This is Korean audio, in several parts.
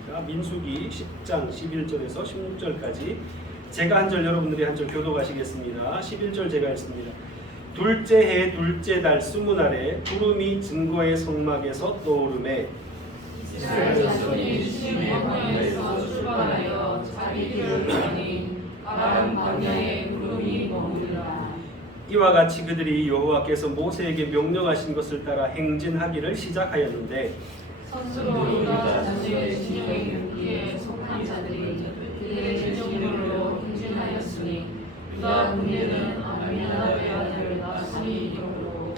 말씀입니다. 민수기 10장 11절에서 16절까지 제가 한 절 여러분들이 한 절 교독하시겠습니다. 11절 제가 읽습니다. 둘째 해 둘째 달 20날에 구름이 증거의 성막에서 떠오르매 이스라엘 자손이 시내의 광야에서 출발하여 자기 길을 가니 아람 광야에 구름이 머무르라. 이와 같이 그들이 여호와께서 모세에게 명령하신 것을 따라 행진하기를 시작하였는데 스스로 유다 자손의 진영의 율기에 속한 자들이 그들의 진영으로 행진하였으니 유다 군대는 아미나답의 아들 나슨이 이끌고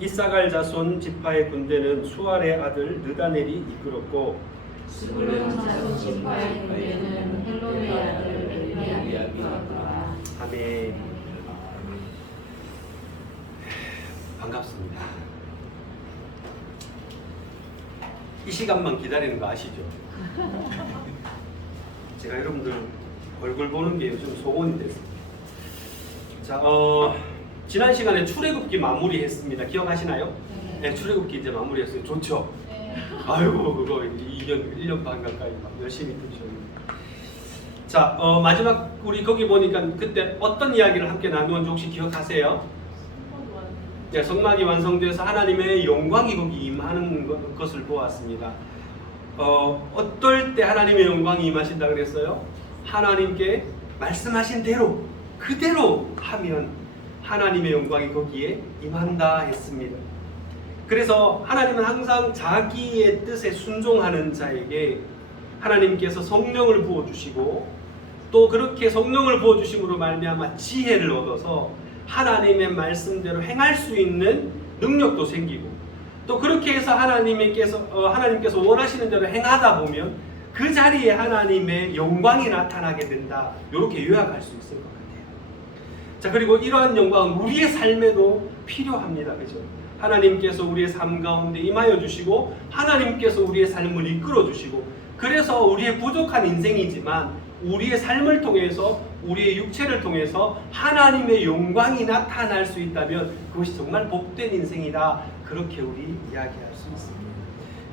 이사갈 자손 지파의 군대는 수알의 아들 느다넬이 이끌었고 스불론 자손 지파의 군대는 헬론의 아들 엘리압이 이끌었더라. 아멘. 반갑습니다. 이 시간만 기다리는 거 아시죠? 제가 여러분들 얼굴 보는 게 요즘 소원이 됐습니다. 자, 지난 시간에 출애굽기 마무리했습니다. 기억하시나요? 네, 출애굽기 이제 마무리했어요. 좋죠? 네. 아이고, 그거 1년 반 가까이 막 열심히 들으셨는데. 자, 마지막 우리 거기 보니까 그때 어떤 이야기를 함께 나누었는지 혹시 기억하세요? 네, 성막이 완성돼서 하나님의 영광이 거기 임하는 것을 보았습니다. 어떨 때 하나님의 영광이 임하신다 그랬어요? 하나님께 말씀하신 대로 그대로 하면 하나님의 영광이 거기에 임한다 했습니다. 그래서 하나님은 항상 자기의 뜻에 순종하는 자에게 하나님께서 성령을 부어주시고 또 그렇게 성령을 부어주심으로 말미암아 지혜를 얻어서 하나님의 말씀대로 행할 수 있는 능력도 생기고 또 그렇게 해서 하나님께서 원하시는 대로 행하다 보면 그 자리에 하나님의 영광이 나타나게 된다. 이렇게 요약할 수 있을 것 같아요. 자, 그리고 이러한 영광은 우리의 삶에도 필요합니다. 그죠? 하나님께서 우리의 삶 가운데 임하여 주시고 하나님께서 우리의 삶을 이끌어 주시고 그래서 우리의 부족한 인생이지만 우리의 삶을 통해서 우리의 육체를 통해서 하나님의 영광이 나타날 수 있다면 그것이 정말 복된 인생이다. 그렇게 우리 이야기할 수 있습니다.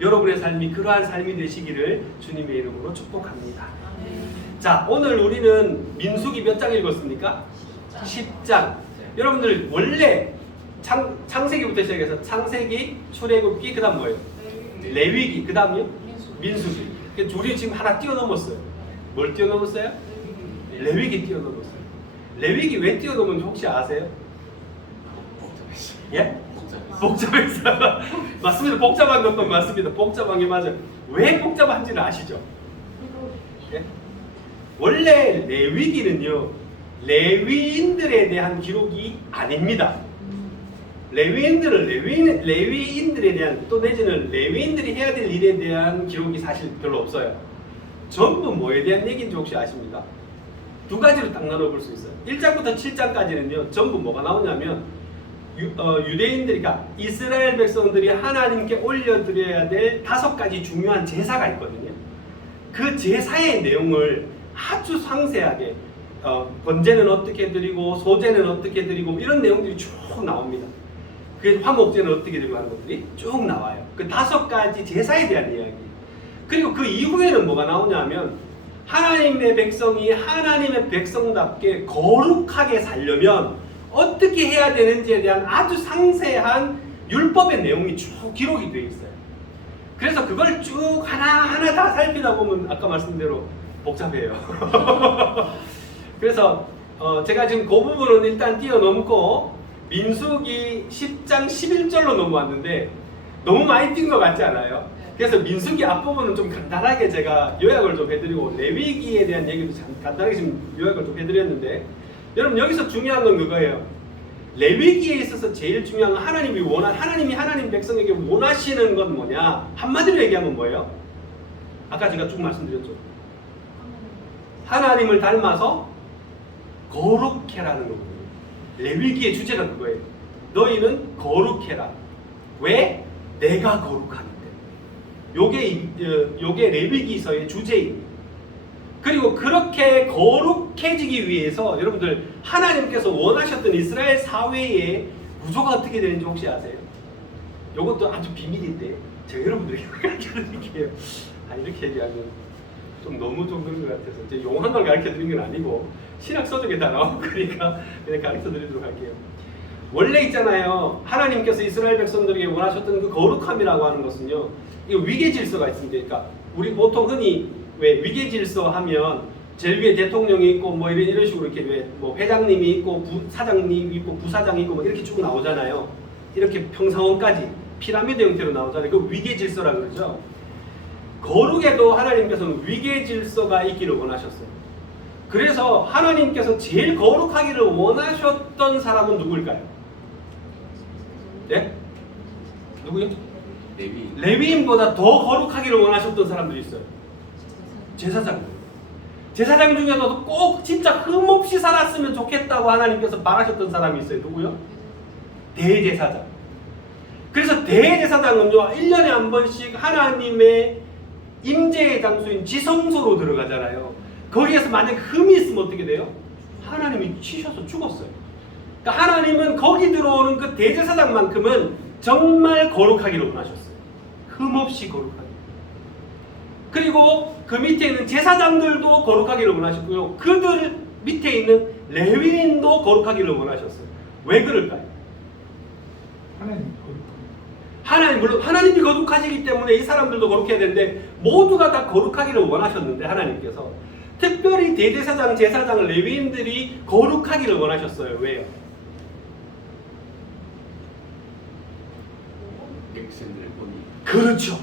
여러분의 삶이 그러한 삶이 되시기를 주님의 이름으로 축복합니다. 자, 오늘 우리는 민수기 몇 장 읽었습니까? 10장. 여러분들 원래 창세기부터 시작해서 창세기, 출애굽기, 그 다음 뭐예요? 레위기, 그 다음이요? 민수기. 둘이 지금 하나 뛰어넘었어요. 뭘 뛰어넘었어요? 레위기 뛰어넘었어요. 레위기 왜 뛰어넘은지 혹시 아세요? 예? 복잡해서. 맞습니다. 복잡한 것도 맞습니다. 복잡한 게 맞아요. 왜 복잡한지는 아시죠? 예? 원래 레위기는요, 레위인들에 대한 기록이 아닙니다. 레위인들에 대한 또 내지는 레위인들이 해야 될 일에 대한 기록이 사실 별로 없어요. 전부 뭐에 대한 얘기인지 혹시 아십니까? 두 가지로 딱 나눠볼 수 있어요. 1장부터 7장까지는요, 전부 뭐가 나오냐면 유대인들이, 그러니까 이스라엘 백성들이 하나님께 올려드려야 될 5가지 중요한 제사가 있거든요. 그 제사의 내용을 아주 상세하게 번제는 어떻게 드리고 소제는 어떻게 드리고 이런 내용들이 쭉 나옵니다. 그 화목제는 어떻게 드리고 하는 것들이 쭉 나와요. 그 5가지 제사에 대한 이야기. 그리고 그 이후에는 뭐가 나오냐면 하나님의 백성이 하나님의 백성답게 거룩하게 살려면 어떻게 해야 되는지에 대한 아주 상세한 율법의 내용이 쭉 기록이 되어 있어요. 그래서 그걸 쭉 하나하나 다 살피다 보면 아까 말씀대로 복잡해요. 그래서 제가 지금 그 부분은 일단 뛰어넘고 민수기 10장 11절로 넘어왔는데 너무 많이 뛴 것 같지 않아요? 그래서 민수기 앞부분은 좀 간단하게 제가 요약을 좀 해드리고 레위기에 대한 얘기도 간단하게 지금 요약을 좀 해드렸는데 여러분 여기서 중요한 건 그거예요. 레위기에 있어서 제일 중요한 건 하나님이 하나님 백성에게 원하시는 건 뭐냐? 한마디로 얘기하면 뭐예요? 아까 제가 쭉 말씀드렸죠. 하나님을 닮아서 거룩해라는 거거든요. 레위기의 주제가 그거예요. 너희는 거룩해라. 왜? 내가 거룩하기 때문에. 요게 레위기서의 주제입니다. 그리고 그렇게 거룩해지기 위해서 여러분들 하나님께서 원하셨던 이스라엘 사회의 구조가 어떻게 되는지 혹시 아세요? 이것도 아주 비밀인데 제가 여러분들에게 이렇게 얘기해요. 이렇게 얘기하면 좀 너무 좀 그런 것 같아서 이제 용한 걸 가르쳐 드린 건 아니고 신약 서적에 다 나오고 그러니까 그냥 가르쳐 드리도록 할게요. 원래 있잖아요. 하나님께서 이스라엘 백성들에게 원하셨던 그 거룩함이라고 하는 것은요. 이 위계 질서가 있습니다. 그러니까 우리 보통 흔히 왜 위계 질서 하면 제일 위에 대통령이 있고 뭐 이런 식으로 이렇게 왜 뭐 회장님이 있고 사장님이 있고 부사장이 있고 뭐 이렇게 쭉 나오잖아요. 이렇게 평사원까지 피라미드 형태로 나오잖아요. 그 위계 질서라 그러죠. 거룩에도 하나님께서는 위계 질서가 있기를 원하셨어요. 그래서 하나님께서 제일 거룩하기를 원하셨던 사람은 누구일까요? 네? 누구요? 레위인보다 더 거룩하기를 원하셨던 사람들이 있어요. 제사장. 제사장 중에서도 꼭 진짜 흠없이 살았으면 좋겠다고 하나님께서 바라셨던 사람이 있어요. 누구요? 대제사장. 그래서 대제사장은요 1년에 한 번씩 하나님의 임재의 장소인 지성소로 들어가잖아요. 거기에서 만약 흠이 있으면 어떻게 돼요? 하나님이 치셔서 죽었어요. 그러니까 하나님은 거기 들어오는 그 대제사장만큼은 정말 거룩하기를 원하셨어요. 흠없이 거룩하게. 그리고 그 밑에 있는 제사장들도 거룩하기를 원하셨고요. 그들 밑에 있는 레위인도 거룩하기를 원하셨어요. 왜 그럴까요? 물론 하나님이 거룩하시기 때문에 이 사람들도 거룩해야 되는데 모두가 다 거룩하기를 원하셨는데 하나님께서 특별히 대제사장, 제사장, 레위인들이 거룩하기를 원하셨어요. 왜요? 백성들의 본이. 그렇죠.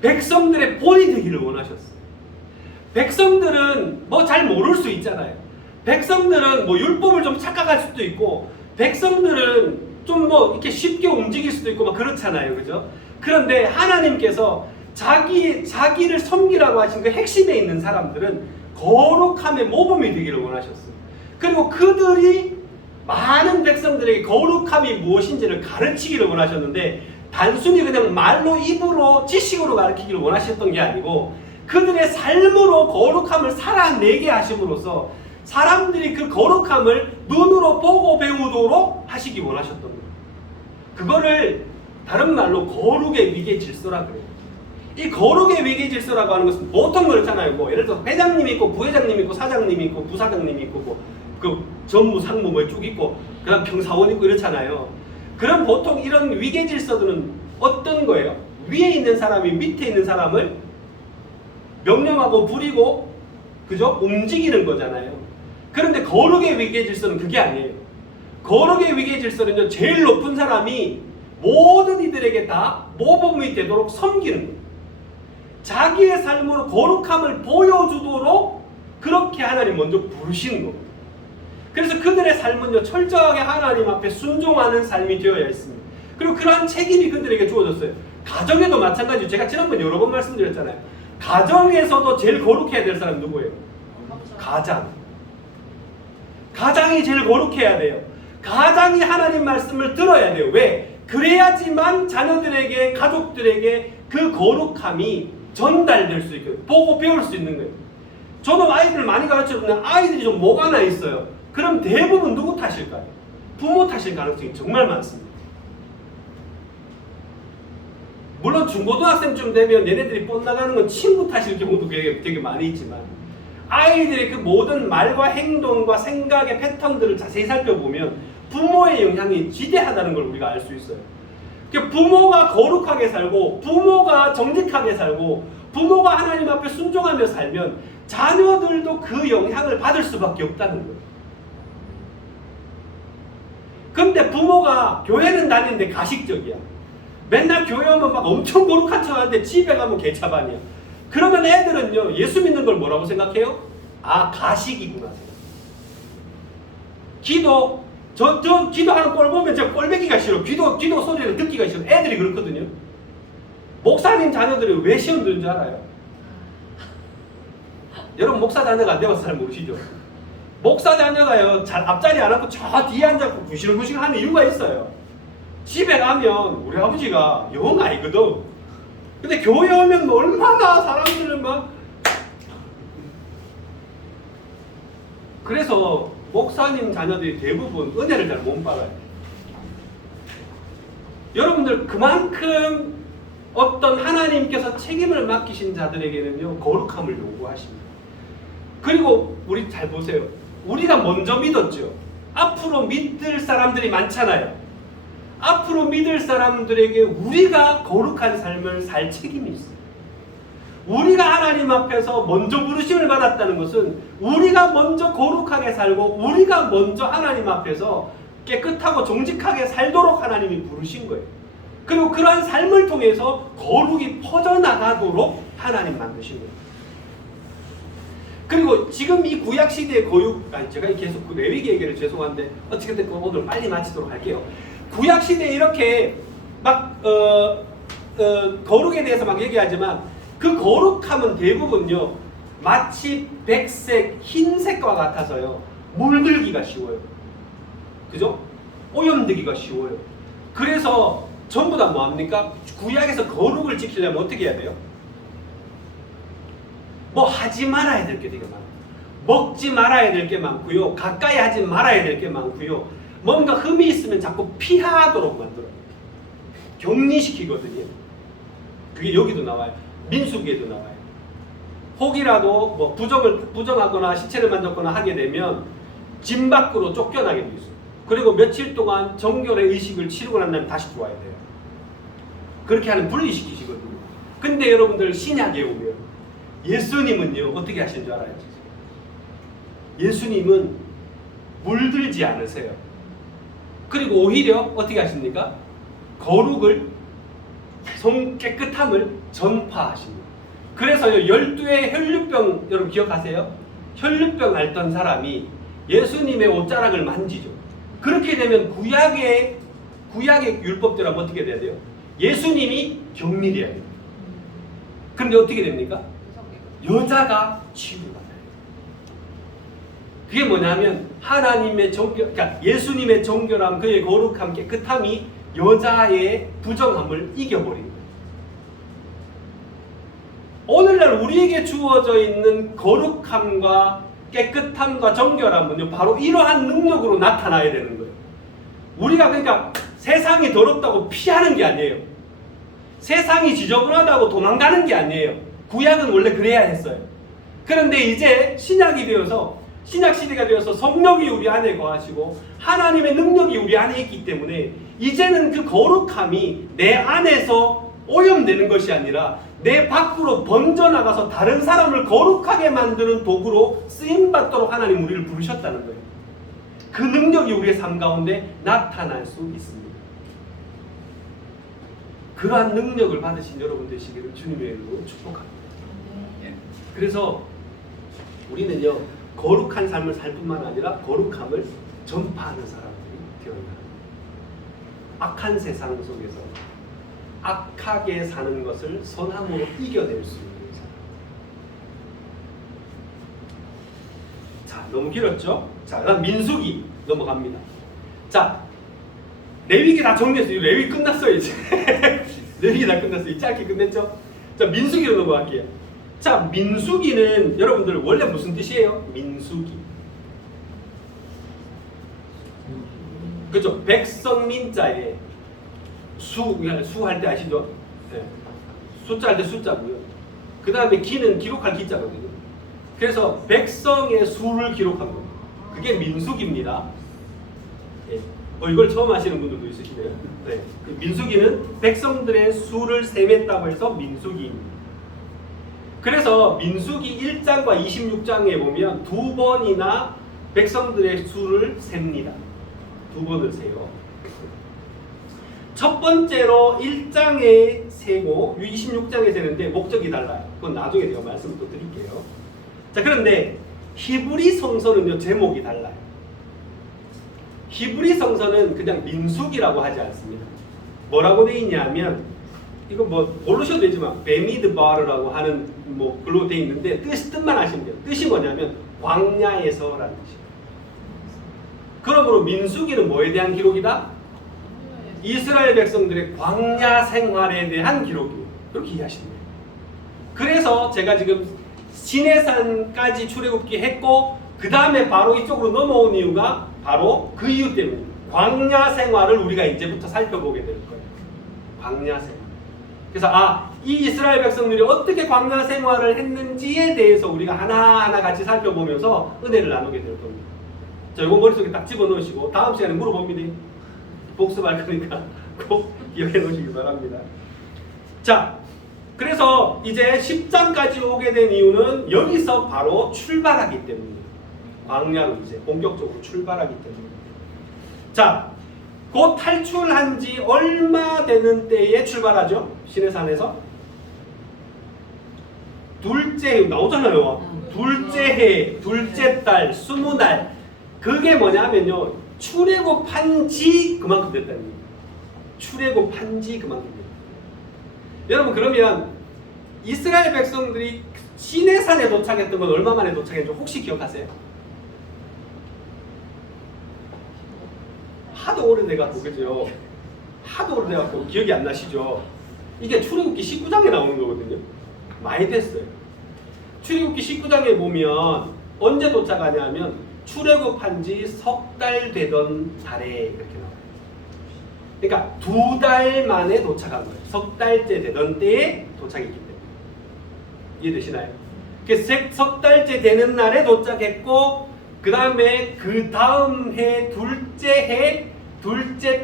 백성들의 본이 되기를 원하셨어요. 백성들은 뭐 잘 모를 수 있잖아요. 백성들은 뭐 율법을 좀 착각할 수도 있고 백성들은 좀 뭐 이렇게 쉽게 움직일 수도 있고 막 그렇잖아요. 그죠? 그런데 하나님께서 자기를 섬기라고 하신 그 핵심에 있는 사람들은 거룩함의 모범이 되기를 원하셨어요. 그리고 그들이 많은 백성들에게 거룩함이 무엇인지를 가르치기를 원하셨는데 단순히 그냥 말로 입으로 지식으로 가르치기를 원하셨던 게 아니고 그들의 삶으로 거룩함을 살아내게 하심으로써 사람들이 그 거룩함을 눈으로 보고 배우도록 하시기 원하셨던 거예요. 그거를 다른 말로 거룩의 위계 질서라 그래요. 이 거룩의 위계 질서라고 하는 것은 보통 그렇잖아요. 뭐 예를 들어서 회장님이 있고 부회장님이 있고 사장님이 있고 부사장님이 있고 뭐 그 전무 상무 뭐 쭉 있고 그다음 평사원 있고 이렇잖아요. 그럼 보통 이런 위계 질서들은 어떤 거예요? 위에 있는 사람이 밑에 있는 사람을 명령하고 부리고 그죠? 움직이는 거잖아요. 그런데 거룩의 위계 질서는 그게 아니에요. 거룩의 위계 질서는요 제일 높은 사람이 모든 이들에게 다 모범이 되도록 섬기는 거예요. 자기의 삶으로 거룩함을 보여주도록 그렇게 하나님 먼저 부르시는 겁니다. 그래서 그들의 삶은요 철저하게 하나님 앞에 순종하는 삶이 되어야 했습니다. 그리고 그러한 책임이 그들에게 주어졌어요. 가정에도 마찬가지로 제가 지난번 여러 번 말씀드렸잖아요. 가정에서도 제일 거룩해야 될 사람이 누구예요? 가장. 가장이 제일 거룩해야 돼요. 가장이 하나님 말씀을 들어야 돼요. 왜? 그래야지만 자녀들에게 가족들에게 그 거룩함이 전달될 수 있고 보고 배울 수 있는 거예요. 저도 아이들을 많이 가르쳐주는데 아이들이 좀 뭐가 나 있어요. 그럼 대부분 누구 탓일까요? 부모 탓일 가능성이 정말 많습니다. 물론 중고등학생쯤 되면 얘네들이 뻗나가는 건 친구 탓일 경우도 되게 많이 있지만 아이들의 그 모든 말과 행동과 생각의 패턴들을 자세히 살펴보면 부모의 영향이 지대하다는 걸 우리가 알 수 있어요. 부모가 거룩하게 살고 부모가 정직하게 살고 부모가 하나님 앞에 순종하며 살면 자녀들도 그 영향을 받을 수밖에 없다는 거예요. 근데 부모가 교회는 다니는데 가식적이야. 맨날 교회 오면 막 엄청 거룩한 척 하는데 집에 가면 개차반이야. 그러면 애들은요 예수 믿는 걸 뭐라고 생각해요? 아 가식이구나. 기도 저 기도하는 꼴 보면 제가 꼴배기가 싫어. 기도 소리를 듣기가 싫어. 애들이 그렇거든요. 목사님 자녀들이 왜 시험 드는 줄 알아요? 여러분 목사 자녀가 안 되어서 잘 모르시죠? 목사 자녀가요 잘 앞자리 안 앉고 저 뒤에 앉아서 구실구실 하는 이유가 있어요. 집에 가면 우리 아버지가 영 아니거든. 근데 교회 오면 얼마나 사람들은 막 그래서 목사님 자녀들이 대부분 은혜를 잘 못 받아요. 여러분들 그만큼 어떤 하나님께서 책임을 맡기신 자들에게는요 거룩함을 요구하십니다. 그리고 우리 잘 보세요. 우리가 먼저 믿었죠. 앞으로 믿을 사람들이 많잖아요. 앞으로 믿을 사람들에게 우리가 거룩한 삶을 살 책임이 있어요. 우리가 하나님 앞에서 먼저 부르심을 받았다는 것은 우리가 먼저 거룩하게 살고 우리가 먼저 하나님 앞에서 깨끗하고 정직하게 살도록 하나님이 부르신 거예요. 그리고 그러한 삶을 통해서 거룩이 퍼져나가도록 하나님 만드신 거예요. 그리고 지금 이 구약시대의 제가 계속 그 레위기 얘기를 죄송한데 어떻게든 오늘 빨리 마치도록 할게요. 구약시대에 이렇게 막 거룩에 대해서 막 얘기하지만 그 거룩함은 대부분요 마치 백색, 흰색과 같아서요 물들기가 쉬워요. 그죠? 오염되기가 쉬워요. 그래서 전부 다 뭐합니까? 구약에서 거룩을 지키려면 어떻게 해야 돼요? 뭐 하지 말아야 될 게 되게 많아요. 먹지 말아야 될 게 많고요. 가까이 하지 말아야 될 게 많고요. 뭔가 흠이 있으면 자꾸 피하도록 만들어요. 격리시키거든요. 그게 여기도 나와요. 민수기에도 나와요. 혹이라도 뭐 부정하거나 시체를 만졌거나 하게 되면 집 밖으로 쫓겨나게 돼 있어요. 그리고 며칠 동안 정결의 의식을 치르고 난 다음에 다시 들어와야 돼요. 그렇게 하는 분리시키시거든요. 근데 여러분들 신약에 오면 예수님은요 어떻게 하신 줄 알아요? 예수님은 물들지 않으세요. 그리고 오히려 어떻게 하십니까? 거룩을 깨끗함을 전파하십니다. 그래서요 12의 혈류병 여러분 기억하세요? 혈류병 앓던 사람이 예수님의 옷자락을 만지죠. 그렇게 되면 구약의 율법대로 하면 어떻게 돼야 돼요? 예수님이 격리돼야 돼요. 그런데 어떻게 됩니까? 여자가 치유를 받아요. 그게 뭐냐면 하나님의 그러니까 예수님의 정결함, 그의 거룩함, 깨끗함이 여자의 부정함을 이겨버린 거예요. 오늘날 우리에게 주어져 있는 거룩함과 깨끗함과 정결함은요 바로 이러한 능력으로 나타나야 되는 거예요. 우리가 그러니까 세상이 더럽다고 피하는 게 아니에요. 세상이 지저분하다고 도망가는 게 아니에요. 구약은 원래 그래야 했어요. 그런데 이제 신약이 되어서 신약 시대가 되어서 성령이 우리 안에 거하시고 하나님의 능력이 우리 안에 있기 때문에 이제는 그 거룩함이 내 안에서 오염되는 것이 아니라 내 밖으로 번져나가서 다른 사람을 거룩하게 만드는 도구로 쓰임받도록 하나님 우리를 부르셨다는 거예요. 그 능력이 우리의 삶 가운데 나타날 수 있습니다. 그러한 능력을 받으신 여러분 되시기를 주님의 이름으로 축복합니다. 그래서 우리는요 거룩한 삶을 살 뿐만 아니라 거룩함을 전파하는 사람들이 되어야 합니다. 악한 세상 속에서 악하게 사는 것을 선함으로 이겨낼 수 있는 사람. 자, 너무 길었죠? 자, 그다음 민수기 넘어갑니다. 자, 레위기 다 정리했어요. 레위기 끝났어요 이제. 레위기 다 끝났어요. 짧게 끝냈죠? 자, 민수기로 넘어갈게요. 자, 민수기는 여러분들 원래 무슨 뜻이에요? 민수기. 그죠? 백성 민자에 수할 때 아시죠? 네. 숫자 할 때 숫자고요. 그 다음에 기는 기록할 기자거든요. 그래서 백성의 수를 기록한 겁니다. 그게 민수기입니다. 네. 이걸 처음 하시는 분들도 있으시네요. 네. 민수기는 백성들의 수를 셈했다고 해서 민수기입니다. 그래서 민수기 1장과 26장에 보면 두 번이나 백성들의 수를 셉니다. 두 번을 세요. 첫 번째로 1장에 세고 26장에 세는데 목적이 달라요. 그건 나중에 제가 말씀을 또 드릴게요. 자, 그런데 히브리 성서는요 제목이 달라요. 히브리 성서는 그냥 민수기라고 하지 않습니다. 뭐라고 되어 있냐면 이거 뭐 모르셔도 되지만 베미드바르라고 하는 뭐 글로 되어 있는데 뜻만 아시면 돼요. 뜻이 뭐냐면 광야에서라는 뜻이에요. 그러므로 민수기는 뭐에 대한 기록이다? 이스라엘 백성들의 광야 생활에 대한 기록이에요. 그렇게 이해하시면 돼요. 그래서 제가 지금 시내산까지 출애굽기 했고 그 다음에 바로 이쪽으로 넘어온 이유가 바로 그 이유 때문에 광야 생활을 우리가 이제부터 살펴보게 될 거예요. 광야 생활. 그래서 이 이스라엘 백성들이 어떻게 광야 생활을 했는지에 대해서 우리가 하나하나 같이 살펴보면서 은혜를 나누게 될 겁니다. 자, 이거 머릿속에 딱 집어넣으시고 다음 시간에 물어봅니다. 복습할 거니까 꼭 기억해 놓으시기 바랍니다. 자, 그래서 이제 10장까지 오게 된 이유는 여기서 바로 출발하기 때문입니다. 광야로 이제 본격적으로 출발하기 때문입니다. 자, 곧 탈출한 지 얼마 되는 때에 출발하죠? 시내산에서 둘째 해 나오잖아요. 둘째 해, 둘째 달, 20날. 그게 뭐냐면요, 출애굽한 지 그만큼 됐다는 얘기예요. 출애굽한 지 그만큼 됐다. 여러분, 그러면 이스라엘 백성들이 시내산에 도착했던 건 얼마 만에 도착했는지 혹시 기억하세요? 하도 오래돼갖고, 그죠? 하도 오래돼갖고 기억이 안 나시죠? 이게 출애굽기 19장에 나오는 거거든요. 많이 됐어요. 출애굽기 19장에 보면 언제 도착하냐면 출애굽한 지 석 달 되던 달에 이렇게 나와요. 그러니까 2달 만에 도착한 거예요. 석 달째 되던 때에 도착했기 때문에. 이해되시나요? 그래서 석 달째 되는 날에 도착했고, 그 다음에 그 다음 해 둘째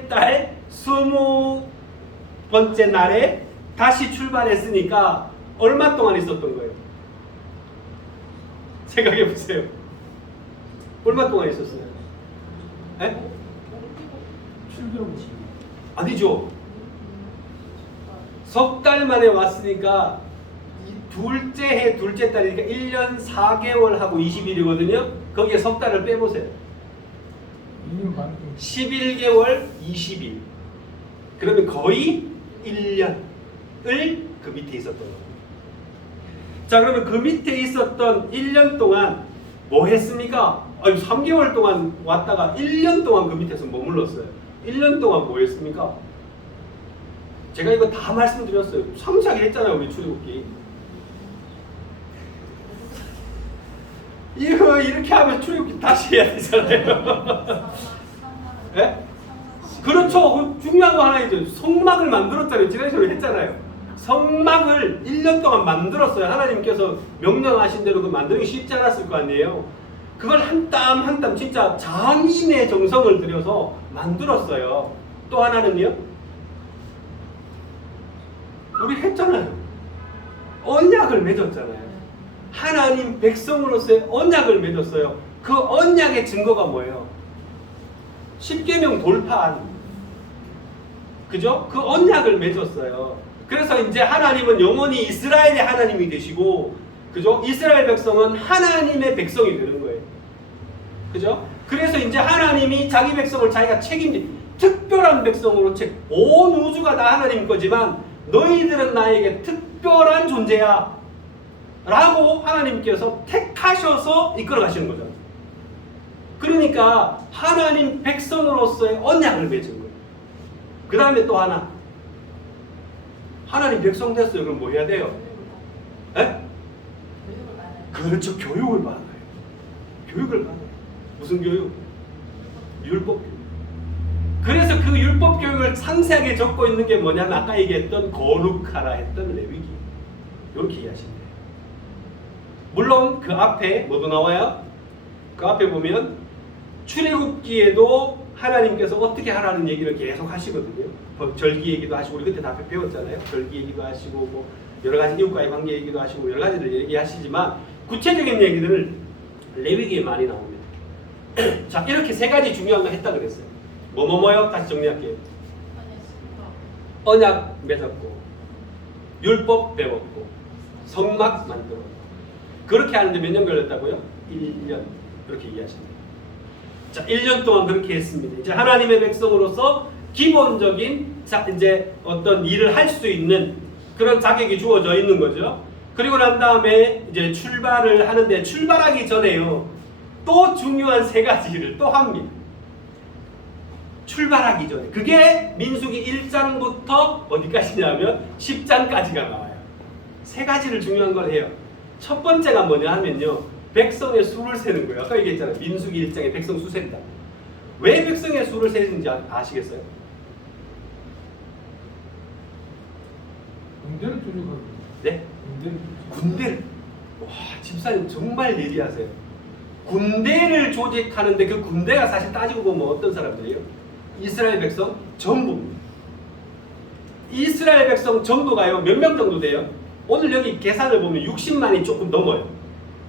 달 20번째 날에 다시 출발했으니까 얼마 동안 있었던 거예요? 생각해 보세요. 얼마 동안 있었어요? 에? 아니죠. 석 달 만에 왔으니까 둘째 해 둘째 달이니까 1년 4개월하고 20일이거든요. 거기에 석 달을 빼보세요. 11개월 20일. 그러면 거의 1년을 그 밑에 있었던 겁니다. 자, 그러면 그 밑에 있었던 1년 동안 뭐 했습니까? 3개월 동안 왔다가 1년 동안 그 밑에서 머물렀어요. 1년 동안 뭐 했습니까? 제가 이거 다 말씀드렸어요. 상세하게 했잖아요, 우리 출애굽기. 이거 이렇게 하면 출애굽기 다시 해야 되잖아요. 네? 그렇죠. 중요한 거 하나 있죠. 성막을 만들었잖아요. 지난 시간에 했잖아요. 성막을 1년 동안 만들었어요. 하나님께서 명령하신 대로 그 만들기 쉽지 않았을 거 아니에요. 그걸 한 땀 한 땀 진짜 장인의 정성을 들여서 만들었어요. 또 하나는요, 우리 했잖아요. 언약을 맺었잖아요. 하나님 백성으로서의 언약을 맺었어요. 그 언약의 증거가 뭐예요? 십계명 돌파한, 그죠? 그 언약을 맺었어요. 그래서 이제 하나님은 영원히 이스라엘의 하나님이 되시고, 그죠? 이스라엘 백성은 하나님의 백성이 되는 거예요. 그죠? 그래서 이제 하나님이 자기 백성을 자기가 특별한 백성으로 온 우주가 다 하나님 거지만 너희들은 나에게 특별한 존재야 라고 하나님께서 택하셔서 이끌어 가시는 거잖아요. 그러니까 하나님 백성으로서의 언약을 맺은 거예요. 그 다음에 또 하나, 하나님 백성 됐어요. 그럼 뭐 해야 돼요? 에? 그렇죠. 교육을 받아요. 교육을 받아요. 무슨 교육? 율법 교육. 그래서 그 율법 교육을 상세하게 적고 있는 게 뭐냐면 아까 얘기했던 거룩하라 했던 레위기. 이렇게 이해하시면 돼요. 물론 그 앞에 뭐도 나와요? 그 앞에 보면 출애굽기에도 하나님께서 어떻게 하라는 얘기를 계속 하시거든요. 절기 얘기도 하시고, 우리 그때 다 배웠잖아요. 절기 얘기도 하시고, 뭐 여러 가지 이웃과의 관계 얘기도 하시고, 여러 가지를 얘기하시지만 구체적인 얘기들을 레위기에 많이 나옵니다. 자, 이렇게 세 가지 중요한 거 했다 그랬어요. 뭐요? 다시 정리할게요. 언약 맺었고, 율법 배웠고, 성막 만들었고. 그렇게 하는데 몇 년 걸렸다고요? 1년. 그렇게 이해하십니다. 자, 1년 동안 그렇게 했습니다. 이제 하나님의 백성으로서 기본적인 이제 어떤 일을 할 수 있는 그런 자격이 주어져 있는 거죠. 그리고 난 다음에 이제 출발을 하는데, 출발하기 전에요, 또 중요한 세 가지를 또 합니다. 출발하기 전에. 그게 민수기 1장부터 어디까지냐면 10장까지가 나와요. 세 가지를 중요한 걸 해요. 첫 번째가 뭐냐 하면요, 백성의 수를 세는 거예요. 아까 얘기했잖아요. 민수기 1장에 백성 수 센다. 왜 백성의 수를 세는지 아시겠어요? 군대를 조직하고. 네? 군대를. 와, 집사님 정말 예리하세요. 군대를 조직하는데 그 군대가 사실 따지고 보면 어떤 사람들이에요? 이스라엘 백성 전부입니다. 이스라엘 백성 전부가요, 몇 명 정도 돼요? 오늘 여기 계산을 보면 60만이 조금 넘어요.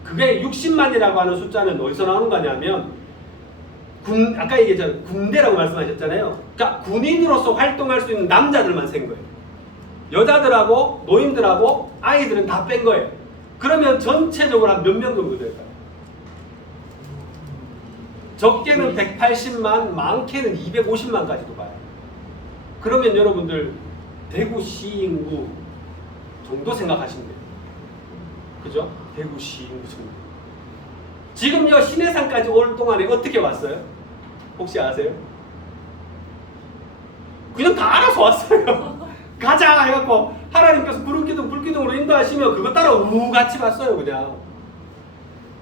그게 60만이라고 하는 숫자는 어디서 나오는 거냐면 아까 얘기했잖아요. 군대라고 말씀하셨잖아요. 그러니까 군인으로서 활동할 수 있는 남자들만 센 거예요. 여자들하고 노인들하고 아이들은 다 뺀 거예요. 그러면 전체적으로 한 몇 명 정도 될까요? 적게는 180만, 많게는 250만까지도 봐요. 그러면 여러분들 대구시 인구 정도 생각하시면 돼요. 그죠? 대구시 인구 정도. 지금요 신해산까지 올 동안에 어떻게 왔어요? 혹시 아세요? 그냥 다 알아서 왔어요. 가자 해갖고 하나님께서 구름기둥 불기둥으로 인도하시면 그거 따라 우 같이 갔어요. 그냥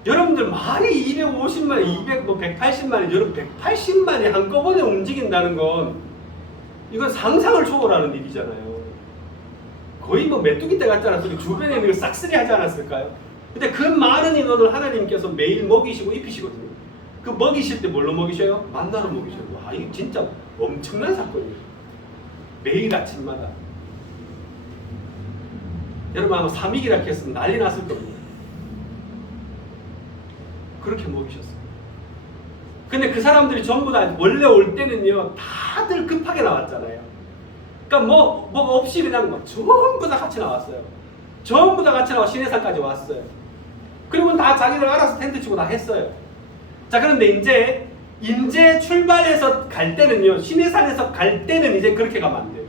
여러분들 말이 250만 200, 뭐 180만이 여러분 180만이 한꺼번에 움직인다는 건 이건 상상을 초월하는 일이잖아요. 거의 뭐 메뚜기 떼 같지 않았어요? 주변에 있는 거 싹쓸이 하지 않았을까요? 근데 그 많은 인원을 하나님께서 매일 먹이시고 입히시거든요. 그 먹이실 때 뭘로 먹이셔요? 만나로 먹이셔요. 와, 이게 진짜 엄청난 사건이에요. 매일 아침마다. 여러분 아마 3일이라 했으면 난리 났을 겁니다. 그렇게 먹이셨어요. 근데 그 사람들이 전부 다 원래 올 때는요 다들 급하게 나왔잖아요. 그러니까 뭐 없이 그냥 뭐 전부 다 같이 나왔어요. 전부 다 같이 나와 신해산까지 왔어요. 그리고 다 자기들 알아서 텐트 치고 다 했어요. 자, 그런데 이제 출발해서 갈 때는요, 신해산에서 갈 때는 이제 그렇게 가면 안 돼요.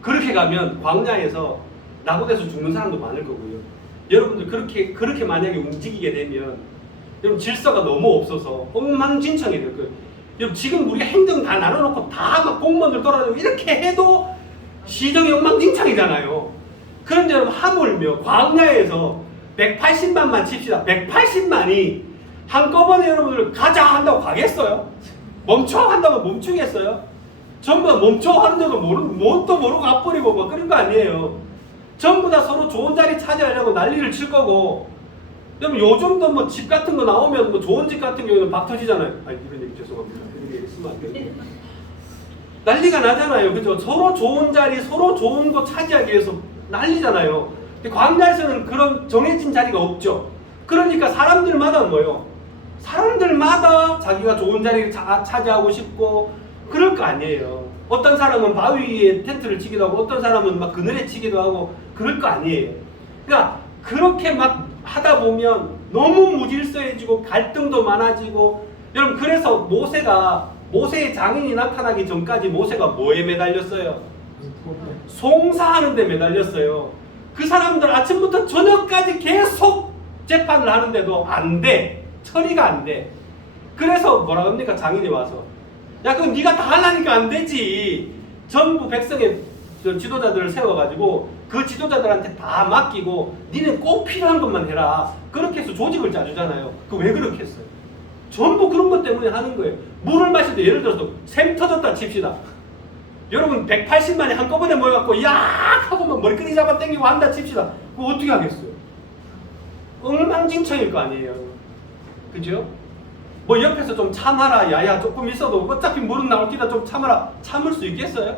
그렇게 가면 광야에서 낙오돼서 죽는 사람도 많을 거고요. 여러분들 그렇게 만약에 움직이게 되면 여러분 질서가 너무 없어서 엉망진창이 될 거예요. 여러분 지금 우리가 행정 다 나눠놓고 다 막 공무원들 돌아다니고 이렇게 해도 시정이 엉망진창이잖아요. 그런데 여러분 하물며 광야에서 180만만 칩시다. 180만이 한꺼번에 여러분들 가자 한다고 가겠어요? 멈춰 한다고 멈추겠어요? 전부 다 멈춰 하는데도 뭣도 모르고 가버리고 막 그런 거 아니에요. 전부 다 서로 좋은 자리 차지하려고 난리를 칠 거고, 여러분 요즘도 뭐 집 같은 거 나오면 뭐 좋은 집 같은 경우는 박 터지잖아요. 아, 이런 얘기 죄송합니다. 이런 얘기 쓰면 안 돼요. 난리가 나잖아요. 그죠? 서로 좋은 자리, 서로 좋은 거 차지하기 위해서 난리잖아요. 근데 광야에서는 그런 정해진 자리가 없죠. 그러니까 사람들마다 뭐예요? 사람들마다 자기가 좋은 자리를 차지하고 싶고 그럴 거 아니에요. 어떤 사람은 바위 위에 텐트를 치기도 하고 어떤 사람은 막 그늘에 치기도 하고 그럴 거 아니에요. 그러니까 그렇게 막 하다 보면 너무 무질서해지고 갈등도 많아지고, 여러분 그래서 모세의 장인이 나타나기 전까지 모세가 뭐에 매달렸어요? 송사하는 데 매달렸어요. 그 사람들 아침부터 저녁까지 계속 재판을 하는데도 안 돼. 처리가 안 돼. 그래서 뭐라 합니까? 장인이 와서 야 그럼 네가 다 하려니까 안 되지. 전부 백성의 지도자들을 세워가지고 그 지도자들한테 다 맡기고 니는 꼭 필요한 것만 해라. 그렇게 해서 조직을 짜주잖아요. 그 왜 그렇게 했어요? 전부 그런 것 때문에 하는 거예요. 물을 마실 때 예를 들어서 샘 터졌다 칩시다. 여러분 180만이 한꺼번에 모여갖고 야 하고 막 머리끈이 잡아 당기고 한다 칩시다. 그거 어떻게 하겠어요? 엉망진창일 거 아니에요. 그죠? 뭐 옆에서 좀 참아라 야야 조금 있어도 어차피 물은 나올 기다 좀 참아라. 참을 수 있겠어요?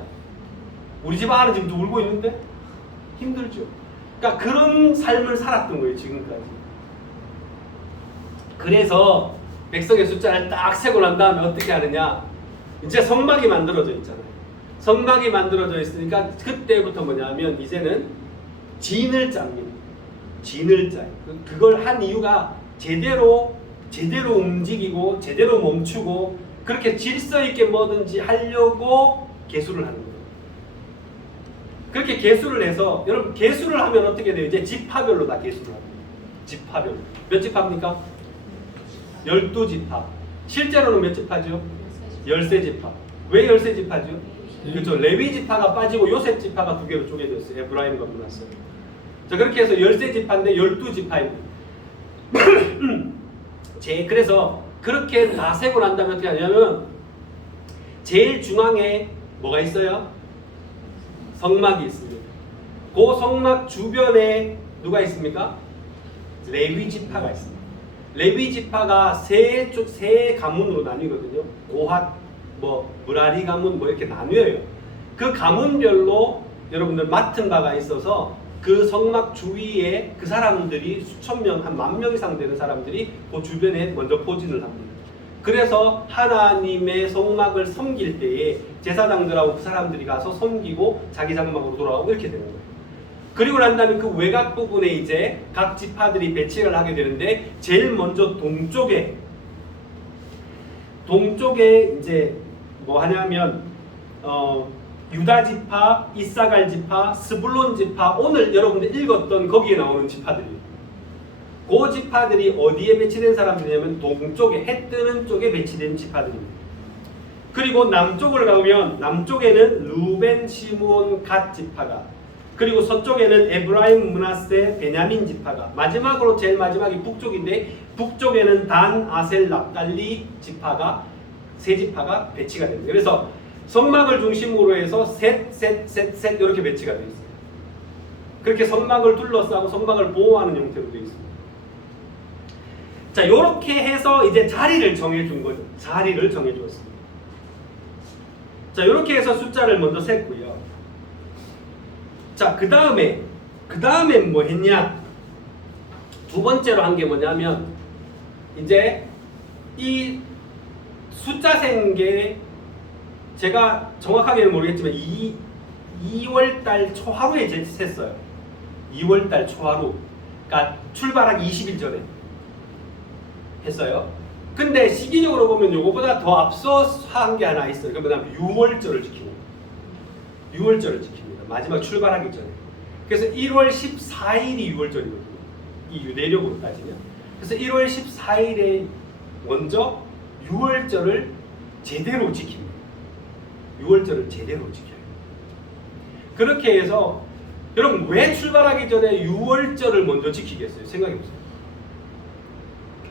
우리 집 아는 지금 좀 울고 있는데 힘들죠. 그러니까 그런 삶을 살았던 거예요 지금까지. 그래서 백성의 숫자를 딱 세고 난 다음에 어떻게 하느냐, 이제 성막이 만들어져 있잖아요. 성막이 만들어져 있으니까 그때부터 뭐냐면 이제는 진을 짭니다. 진을 짜요. 그걸 한 이유가 제대로 움직이고 제대로 멈추고 그렇게 질서 있게 뭐든지 하려고 계수를 하는 거예요. 그렇게 계수를 해서 여러분 계수를 하면 어떻게 돼요? 이제 지파별로 다 계수를 합니다. 지파별로. 몇 지파입니까? 12지파. 실제로는 몇 지파죠? 13지파. 왜 13지파죠? 그렇죠. 레위 지파가 빠지고 요셉 지파가 두 개로 쪼개졌어요. 에브라임과 므낫세. 자, 그렇게 해서 13지파인데 12지파입니다. 그래서 그렇게 다 세고 난 다음에 어떻게 하냐면 제일 중앙에 뭐가 있어요? 성막이 있습니다. 그 성막 주변에 누가 있습니까? 레위 지파가 있습니다. 레위 지파가 세 가문으로 나뉘거든요. 고핫, 무라리 가문 이렇게 나뉘어요. 그 가문별로 여러분들 맡은 바가 있어서 그 성막 주위에 그 사람들이 수천 명, 한 10,000명 이상 되는 사람들이 그 주변에 먼저 포진을 합니다. 그래서 하나님의 성막을 섬길 때에 제사장들하고 그 사람들이 가서 섬기고 자기 장막으로 돌아오고 이렇게 되는 거예요. 그리고 난 다음에 그 외곽 부분에 이제 각 지파들이 배치를 하게 되는데 제일 먼저 동쪽에 이제 뭐 하냐면 유다 지파, 이사갈 지파, 스불론 지파, 오늘 여러분들 읽었던 거기에 나오는 지파들이에요. 그 지파들이 어디에 배치된 사람들이냐면 동쪽에, 해 뜨는 쪽에 배치된 지파들입니다. 그리고 남쪽을 가면 남쪽에는 루벤, 시므온, 갓 지파가, 그리고 서쪽에는 에브라임, 므낫세, 베냐민 지파가, 마지막으로 제일 마지막이 북쪽인데 북쪽에는 단, 아셀, 납달리 지파가, 세 지파가 배치가 됩니다. 그래서 성막을 중심으로 해서 셋 이렇게 배치가 되어 있어요. 그렇게 성막을 둘러싸고 성막을 보호하는 형태로 되어 있습니다. 자, 이렇게 해서 이제 자리를 정해준 거죠. 자리를 정해주었습니다. 자, 이렇게 해서 숫자를 먼저 셌고요. 자, 그 다음에 뭐 했냐? 두 번째로 한 게 뭐냐면 이제 이 숫자 센 게 제가 정확하게는 모르겠지만 2월달 초하루에 셌어요. 2월달 초하루. 그러니까 출발하기 20일 전에 했어요. 근데 시기적으로 보면 요거보다 더 앞서서 한 게 하나 있어요. 그 뭐냐면 6월절을 지키고 6월절을 지킵니다. 마지막 출발하기 전에. 그래서 1월 14일이 6월절이거든요. 이 유대력으로 따지면. 그래서 1월 14일에 먼저 6월절을 제대로 지킵니다. 6월절을 제대로 지켜요. 그렇게 해서 여러분 왜 출발하기 전에 6월절을 먼저 지키겠어요? 생각해보세요.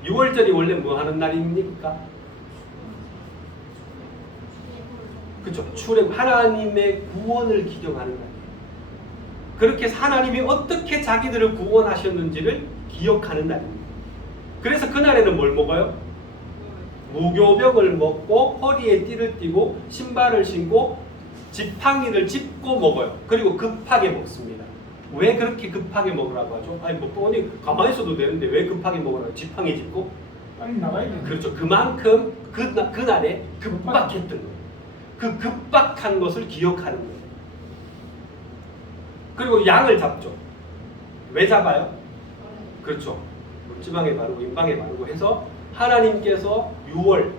6월절이 원래 뭐 하는 날입니까? 그렇죠. 출애굽, 하나님의 구원을 기념하는 날이에요. 그렇게 해서 하나님이 어떻게 자기들을 구원하셨는지를 기억하는 날입니다. 그래서 그날에는 뭘 먹어요? 무교병을 먹고 허리에 띠를 띠고 신발을 신고 지팡이를 짚고 먹어요. 그리고 급하게 먹습니다. 왜 그렇게 급하게 먹으라고 하죠? 아니 뭐 뻔히 가만히 있어도 되는데 왜 급하게 먹으라고? 지팡이 짚고? 빨리 나가야 돼. 그렇죠. 그만큼 그날에 급박했던 거예요. 그 급박한 것을 기억하는 거예요. 그리고 양을 잡죠. 왜 잡아요? 그렇죠. 물지방에 바르고 인방에 바르고 해서 하나님께서 6월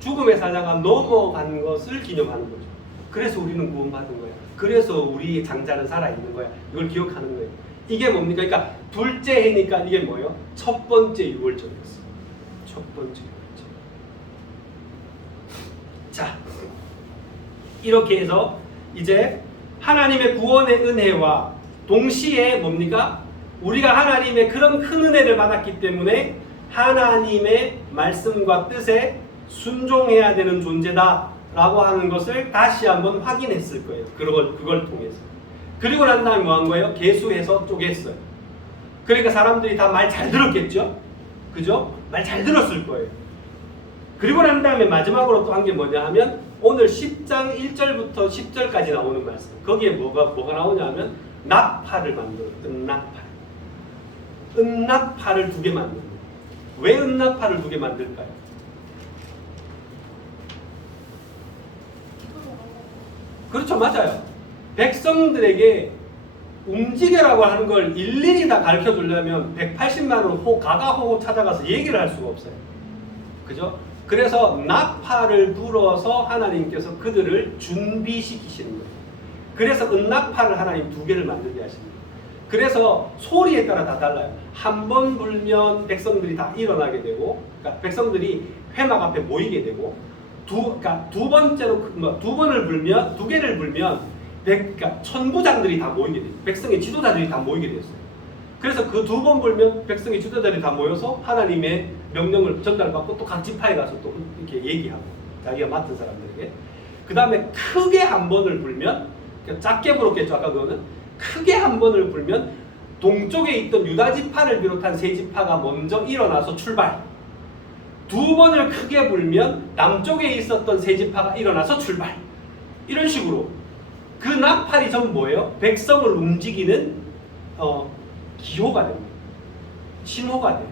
죽음의 사자가 넘어간 것을 기념하는 거죠. 그래서 우리는 구원받은 거야. 그래서 우리 장자는 살아있는 거야. 이걸 기억하는 거예요. 이게 뭡니까? 그러니까 둘째 해니까 이게 뭐예요? 첫 번째 6월절이었어요. 첫 번째 6월절. 자, 이렇게 해서 이제 하나님의 구원의 은혜와 동시에 뭡니까? 우리가 하나님의 그런 큰 은혜를 받았기 때문에 하나님의 말씀과 뜻에 순종해야 되는 존재다 라고 하는 것을 다시 한번 확인했을 거예요. 그걸 통해서. 그리고 난 다음에 뭐 한 거예요? 계수해서 쪼갰어요. 그러니까 사람들이 다 말 잘 들었겠죠? 그죠? 말 잘 들었을 거예요. 그리고 난 다음에 마지막으로 또 한 게 뭐냐 하면 오늘 10장 1절부터 10절까지 나오는 말씀. 거기에 뭐가 나오냐 하면 납파를 만들어요. 은납파를 2개 만듭니다. 왜 은납파를 2개 만들까요? 그렇죠. 맞아요. 백성들에게 움직여라고 하는 걸 일일이 다 가르쳐 주려면 180만 원 가가호호 찾아가서 얘기를 할 수가 없어요. 그죠? 그래서 나파를 불어서 하나님께서 그들을 준비시키시는 거예요. 그래서 은나파를 하나님 2개를 만들게 하십니다. 그래서 소리에 따라 다 달라요. 한 번 불면 백성들이 다 일어나게 되고, 그러니까 백성들이 회막 앞에 모이게 되고, 그러니까 두 번을 불면, 2개를 불면, 그러니까 천부장들이 다 모이게 돼요. 백성의 지도자들이 다 모이게 됐어요. 그래서 그 2번 불면 백성의 지도자들이 다 모여서 하나님의 명령을 전달받고 또 각 지파에 가서 또 이렇게 얘기하고, 자기가 맡은 사람들에게. 그 다음에 크게 한 번을 불면, 그러니까 작게 불었겠죠. 아까 그거는. 크게 한 번을 불면 동쪽에 있던 유다 지파를 비롯한 세 지파가 먼저 일어나서 출발. 두 번을 크게 불면 남쪽에 있었던 세 지파가 일어나서 출발. 이런 식으로 그 나팔이 전부 뭐예요? 백성을 움직이는 기호가 됩니다. 신호가 돼요.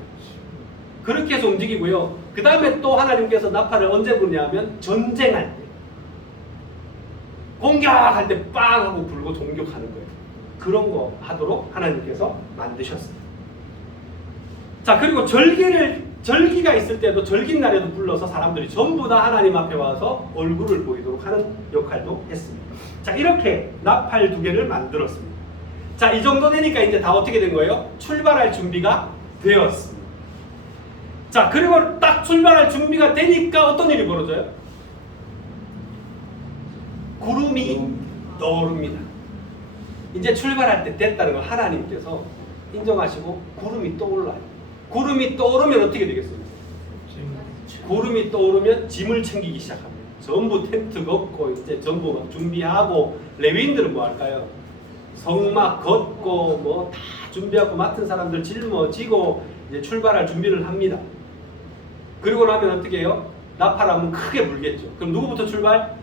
그렇게 해서 움직이고요. 그 다음에 또 하나님께서 나팔을 언제 부르냐면 전쟁할 때, 공격할 때 빵 하고 불고 공격하는 거예요. 그런 거 하도록 하나님께서 만드셨어요. 자, 그리고 절기가 있을 때도 절기날에도 불러서 사람들이 전부 다 하나님 앞에 와서 얼굴을 보이도록 하는 역할도 했습니다. 자, 이렇게 나팔 2개를 만들었습니다. 자, 이 정도 되니까 이제 다 어떻게 된 거예요? 출발할 준비가 되었습니다. 자, 그리고 딱 출발할 준비가 되니까 어떤 일이 벌어져요? 구름이 떠오릅니다. 이제 출발할 때 됐다는 걸 하나님께서 인정하시고 구름이 떠올라요. 구름이 떠오르면 어떻게 되겠어요? 구름이 떠오르면 짐을 챙기기 시작합니다. 전부 텐트 걷고 이제 전부 막 준비하고, 레위인들은 뭐 할까요? 성막 걷고 뭐 다 준비하고 맡은 사람들 짊어지고 이제 출발할 준비를 합니다. 그리고 나면 어떻게 해요? 나팔 한번 크게 불겠죠. 그럼 누구부터 출발?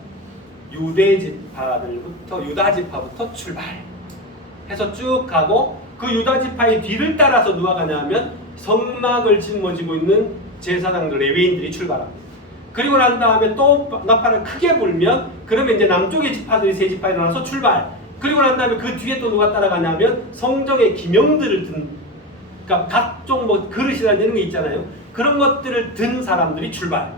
유대 지파들부터, 유다 지파부터 출발 해서 쭉 가고, 그 유다 지파의 뒤를 따라서 누가 가냐면 성막을 짊어지고 있는 제사장들, 레위인들이 출발합니다. 그리고 난 다음에 또 나팔을 크게 불면 그러면 이제 남쪽의 지파들이 세 지파에 일어나서 출발. 그리고 난 다음에 그 뒤에 또 누가 따라가냐면 성정의 기명들을 든, 그러니까 각종 뭐 그릇이라는 이런 게 있잖아요. 그런 것들을 든 사람들이 출발.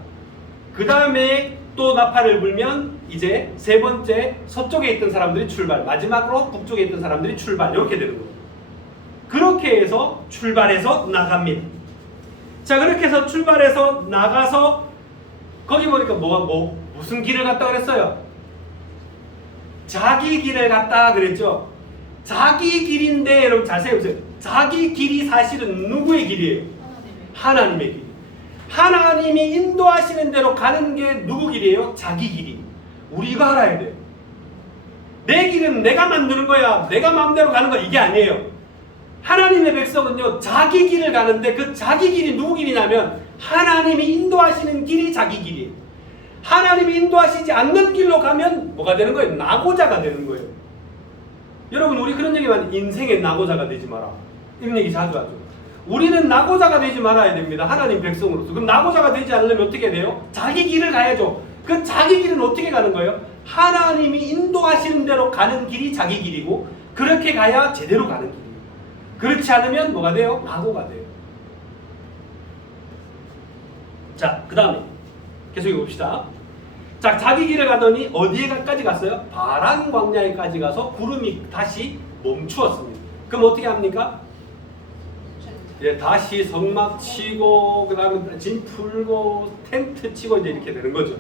그 다음에 또 나팔을 불면 이제 세 번째 서쪽에 있던 사람들이 출발. 마지막으로 북쪽에 있던 사람들이 출발. 이렇게 되는 거예요. 그렇게 해서 출발해서 나갑니다. 자, 그렇게 해서 출발해서 나가서 거기 보니까 무슨 길을 갔다 그랬어요? 자기 길을 갔다 그랬죠. 자기 길인데 여러분 자세히 보세요. 자기 길이 사실은 누구의 길이에요? 하나님의 길. 하나님이 인도하시는 대로 가는 게 누구 길이에요? 자기 길이. 우리가 알아야 돼요. 내 길은 내가 만드는 거야, 내가 마음대로 가는 거야, 이게 아니에요. 하나님의 백성은요, 자기 길을 가는데 그 자기 길이 누구 길이냐면 하나님이 인도하시는 길이 자기 길이에요. 하나님이 인도하시지 않는 길로 가면 뭐가 되는 거예요? 낙오자가 되는 거예요. 여러분, 우리 그런 얘기 많이, 인생의 낙오자가 되지 마라, 이런 얘기 자주 하죠. 우리는 낙오자가 되지 말아야 됩니다. 하나님 백성으로서. 그럼 낙오자가 되지 않으려면 어떻게 돼요? 자기 길을 가야죠. 그 자기 길은 어떻게 가는 거예요? 하나님이 인도하시는 대로 가는 길이 자기 길이고, 그렇게 가야 제대로 가는 길이에요. 그렇지 않으면 뭐가 돼요? 낙오가 돼요. 자, 그 다음에 계속 읽어봅시다. 자, 자기 길을 가더니 어디에까지 갔어요? 바란 광야에까지 가서 구름이 다시 멈추었습니다. 그럼 어떻게 합니까? 예, 다시 성막 치고, 그 다음에 짐 풀고, 텐트 치고 이제 이렇게 되는 거죠.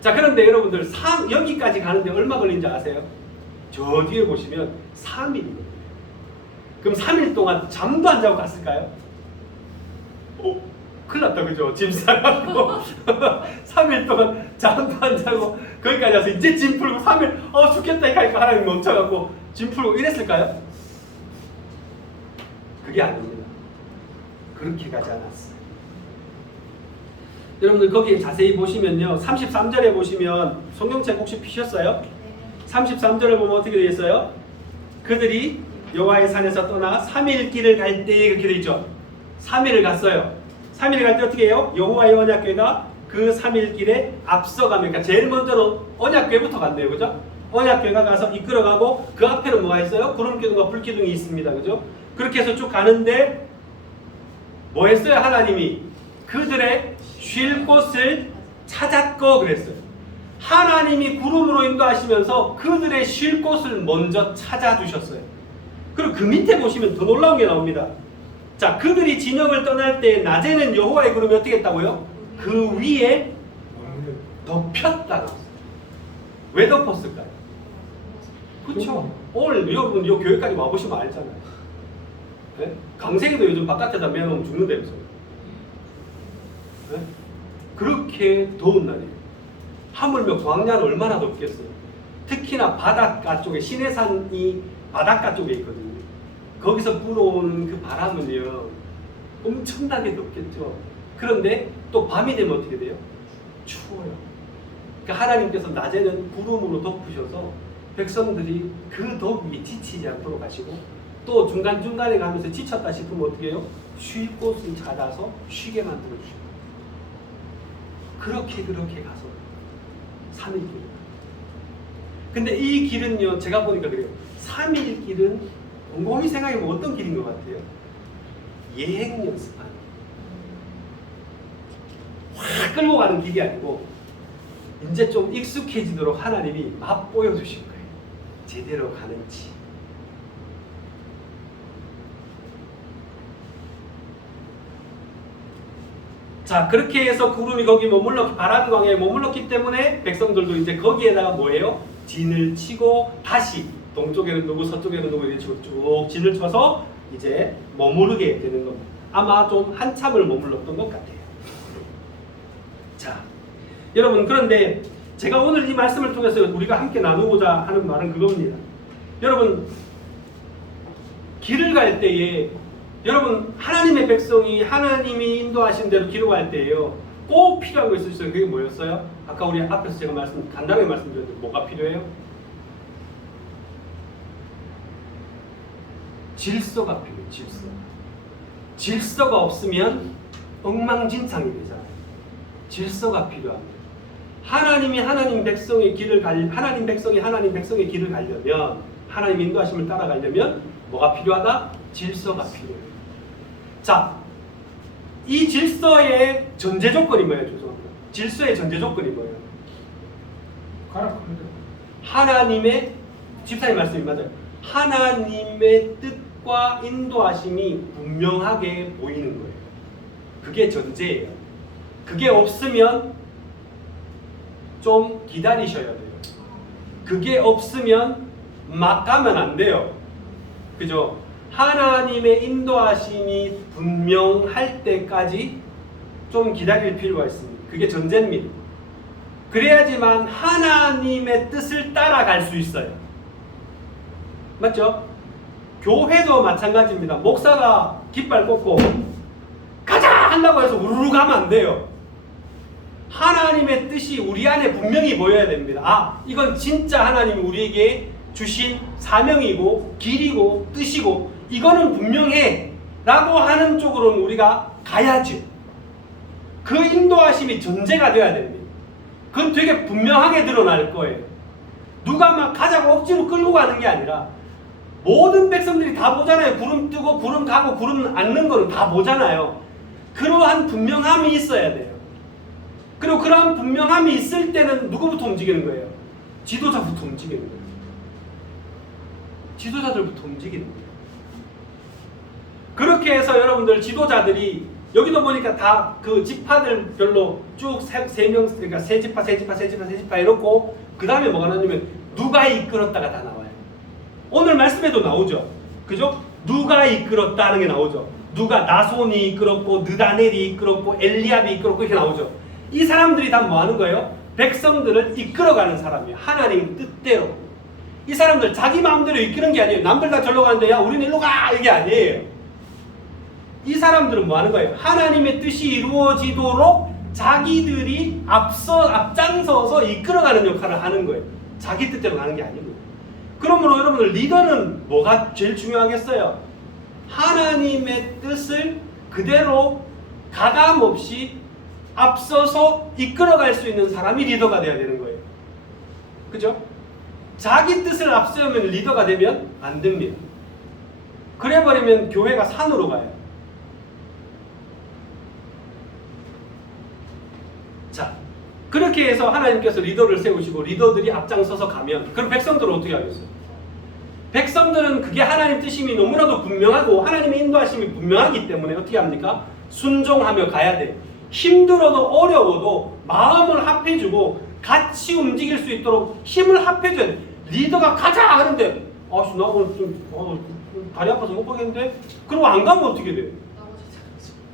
자, 그런데 여러분들 여기까지 가는데 얼마 걸린지 아세요? 저 뒤에 보시면 3일입니다. 그럼 3일 동안 잠도 안 자고 갔을까요? 큰일 났다, 그죠? 짐 싸갖고 3일 동안 잠도 안 자고 거기까지 와서 이제 짐 풀고 3일 죽겠다 하니까 하나님 멈춰갖고 짐 풀고 이랬을까요? 그게 아닙니다. 그렇게 가지 않았어요. 여러분들 거기에 자세히 보시면요, 33절에 보시면 성경책 혹시 피셨어요? 33절을 보면 어떻게 되어 있어요? 그들이 여호와의 산에서 떠나 3일 길을 갈 때, 그렇게 되어 있죠. 3일을 갔어요. 3일 갈 때 어떻게 해요? 여호와의 언약궤가 그 3일 길에 앞서가면, 그러니까 제일 먼저는 언약궤부터 간대요, 그죠? 언약궤가 가서 이끌어가고, 그 앞에는 뭐가 있어요? 구름기둥과 불기둥이 있습니다, 그죠? 그렇게 해서 쭉 가는데 뭐 했어요? 하나님이 그들의 쉴 곳을 찾았고 그랬어요. 하나님이 구름으로 인도하시면서 그들의 쉴 곳을 먼저 찾아주셨어요. 그리고 그 밑에 보시면 더 놀라운 게 나옵니다. 자, 그들이 진영을 떠날 때 낮에는 여호와의 구름이 어떻게 했다고요? 그 위에 덮였다. 왜 덮었을까요? 그렇죠. 오늘 여러분 요 교회까지 와보시면 알잖아요. 네? 강생이도 요즘 바깥에다 매놓으면 죽는다면서요. 네? 그렇게 더운 날이에요. 하물며 광야는 얼마나 덥겠어요. 특히나 바닷가 쪽에 시내산이 바닷가 쪽에 있거든요. 거기서 불어오는 그 바람은요 엄청나게 덥겠죠. 그런데 또 밤이 되면 어떻게 돼요? 추워요. 그러니까 하나님께서 낮에는 구름으로 덮으셔서 백성들이 그 더위에 지치지 않도록 하시고, 또 중간중간에 가면서 지쳤다 싶으면 어떻게 해요? 쉴 곳을 찾아서 쉬게 만들어 주셔요. 그렇게 가서 3일 길. 근데 이 길은요, 제가 보니까 그래요. 3일 길은 곰곰이 생각해보면 어떤 길인 것 같아요? 예행 연습하는, 확 끌고 가는 길이 아니고 이제 좀 익숙해지도록 하나님이 맛보여 주신 거예요. 제대로 가는지. 자, 그렇게 해서 구름이 거기 머물렀, 바람 광야에 머물렀기 때문에 백성들도 이제 거기에다가 뭐예요? 진을 치고 다시 동쪽에는 누구 서쪽에는 누구 이렇게 쭉 진을 쳐서 이제 머무르게 되는 겁니다. 아마 좀 한참을 머물렀던 것 같아요. 자, 여러분, 그런데 제가 오늘 이 말씀을 통해서 우리가 함께 나누고자 하는 말은 그겁니다. 여러분, 길을 갈 때에, 여러분, 하나님의 백성이 하나님이 인도하신 대로 길을 갈 때에요, 꼭 필요한 거 있어요. 그게 뭐였어요? 아까 우리 앞에서 제가 간단하게 말씀드렸는데 뭐가 필요해요? 질서가 필요해요. 질서가 없으면 엉망진창이 되잖아요. 질서가 필요합니다. 하나님 백성의 길을 하나님 백성의 길을 가려면, 하나님 인도하심을 따라가려면 뭐가 필요하다? 질서가 필요해요. 자, 이 질서의 전제 조건이 뭐예요? 죄송합니다. 질서의 전제 조건이 뭐예요? 하나님의, 집사님 말씀이 맞아요. 하나님의 뜻과 인도하심이 분명하게 보이는 거예요. 그게 전제예요. 그게 없으면 좀 기다리셔야 돼요. 그게 없으면 막 가면 안 돼요. 그죠? 하나님의 인도하심이 분명할 때까지 좀 기다릴 필요가 있습니다. 그게 전제입니다. 그래야지만 하나님의 뜻을 따라갈 수 있어요. 맞죠? 교회도 마찬가지입니다. 목사가 깃발 꽂고 가자! 한다고 해서 우르르 가면 안 돼요. 하나님의 뜻이 우리 안에 분명히 보여야 됩니다. 아, 이건 진짜 하나님이 우리에게 주신 사명이고 길이고 뜻이고 이거는 분명해 라고 하는 쪽으로는 우리가 가야죠. 그 인도하심이 전제가 되어야 됩니다. 그건 되게 분명하게 드러날 거예요. 누가 막 가자고 억지로 끌고 가는 게 아니라 모든 백성들이 다 보잖아요. 구름 뜨고 구름 가고 구름 앉는 거는 다 보잖아요. 그러한 분명함이 있어야 돼요. 그리고 그러한 분명함이 있을 때는 누구부터 움직이는 거예요? 지도자부터 움직이는 거예요. 지도자들부터 움직이는 거예요. 그렇게 해서 여러분들 지도자들이 여기도 보니까 다 그 지파들별로 쭉 세 명, 그러니까 세 지파 이렇고 그 다음에 뭐가 나냐면 누가 이끌었다가 다 나와요. 오늘 말씀에도 나오죠. 그죠? 누가 이끌었다는 게 나오죠. 누가 나손이 이끌었고 느다넬이 이끌었고 엘리압이 이끌었고 이렇게 나오죠. 이 사람들이 다 뭐 하는 거예요? 백성들을 이끌어가는 사람이에요. 하나님 뜻대로. 이 사람들 자기 마음대로 이끄는 게 아니에요. 남들 다 절로 가는데 야 우리는 일로 가! 이게 아니에요. 이 사람들은 뭐 하는 거예요? 하나님의 뜻이 이루어지도록 자기들이 앞장서서 이끌어가는 역할을 하는 거예요. 자기 뜻대로 가는 게 아니고. 그러므로 여러분들 리더는 뭐가 제일 중요하겠어요? 하나님의 뜻을 그대로 가감없이 앞서서 이끌어갈 수 있는 사람이 리더가 돼야 되는 거예요. 그죠? 자기 뜻을 앞세우면 리더가 되면 안 됩니다. 그래버리면 교회가 산으로 가요. 자, 그렇게 해서 하나님께서 리더를 세우시고 리더들이 앞장서서 가면 그럼 백성들은 어떻게 하겠어요? 백성들은 그게 하나님 뜻임이 너무나도 분명하고 하나님의 인도하심이 분명하기 때문에 어떻게 합니까? 순종하며 가야 돼요. 힘들어도 어려워도 마음을 합해주고 같이 움직일 수 있도록 힘을 합해줘야 돼요. 리더가 가자 하는데 아씨 나 오늘 좀 다리 아파서 못 가겠는데? 그러고 안 가면 어떻게 돼요?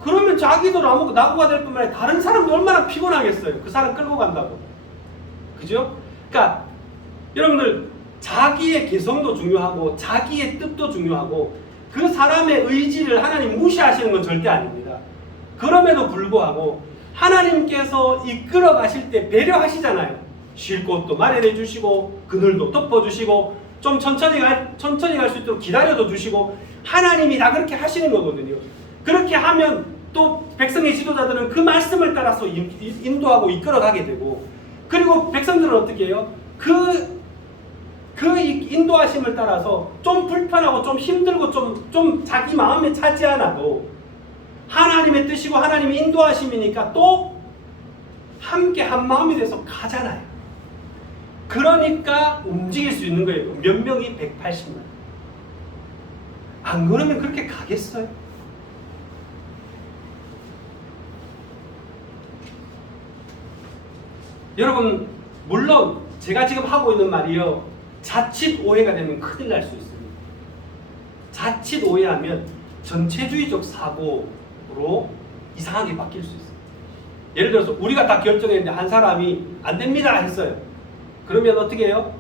그러면 자기도 낙오가 될 뿐만 아니라 다른 사람도 얼마나 피곤하겠어요. 그 사람 끌고 간다고. 그죠? 그러니까 여러분들 자기의 개성도 중요하고 자기의 뜻도 중요하고 그 사람의 의지를 하나님 무시하시는 건 절대 아닙니다. 그럼에도 불구하고 하나님께서 이끌어 가실 때 배려하시잖아요. 쉴 곳도 마련해 주시고 그늘도 덮어 주시고 좀 천천히 갈 수 있도록 기다려도 주시고 하나님이 다 그렇게 하시는 거거든요. 그렇게 하면 또 백성의 지도자들은 그 말씀을 따라서 인도하고 이끌어 가게 되고 그리고 백성들은 어떻게 해요? 그 인도하심을 따라서 좀 불편하고 좀 힘들고 좀 자기 마음에 차지 않아도 하나님의 뜻이고 하나님의 인도하심이니까 또 함께 한 마음이 돼서 가잖아요. 그러니까 움직일 수 있는 거예요. 몇 명이 180만. 안 그러면 그렇게 가겠어요? 여러분 물론 제가 지금 하고 있는 말이요. 자칫 오해가 되면 큰일 날 수 있습니다. 자칫 오해하면 전체주의적 사고로 이상하게 바뀔 수 있어요. 예를 들어서 우리가 다 결정했는데 한 사람이 안 됩니다 했어요. 그러면 어떻게 해요?